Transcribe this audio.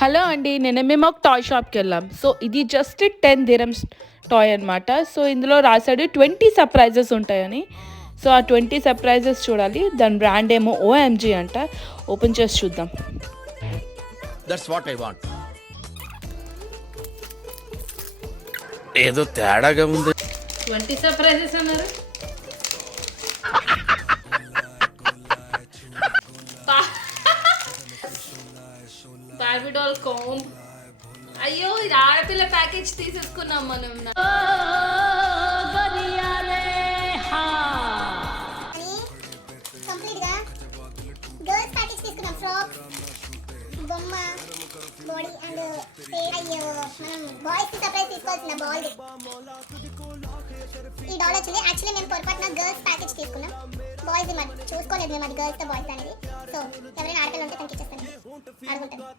Hello అండి. మేము ఒక టాయ్ షాప్‌కి వెళ్ళాం. సో, ఇది జస్ట్ 10 దిరమ్స్ టాయ్ అనమాట. సో, ఇందులో రాసాడు 20 సర్ప్రైజెస్ ఉంటాయని. సో, ఆ 20 సర్ప్రైజెస్ చూడాలి. దాని బ్రాండ్ ఏమో ఓఎంజీ అంట. ఓపెన్ చేసి చూద్దాం. That's what I want. ఏదో తేడాగా ఉంది. 20 సర్ప్రైజెస్ అన్నారు. Barbie doll comb. అయ్యో ఇది ఆడపిల్ల ప్యాకేజ్ తీసేసుకున్నాం మనం. కంప్లీట్ గా గర్ల్స్ ప్యాకేజ్ తీసుకున్నాం. ఫ్రాక్, బొమ్మ, బాడీ అండ్ అయ్యో మనం బాయ్స్ కి సర్ప్రైజ్ తీసుకోవాల్సిన బాల్. ఈ డాల్ వచ్చింది. యాక్చువల్లీ మేము పొరపాటున గర్ల్స్ ప్యాకేజ్ తీసుకున్నాం. బాయ్స్ మరి చూసుకోలేదు మేము అది గర్ల్స్ తో బాయ్స్ అనేది. సో ఎవరైనా ఆడపిల్ల ఉంటే తనకి ఇచ్చేస్తాను, ఆడుకుంటాను.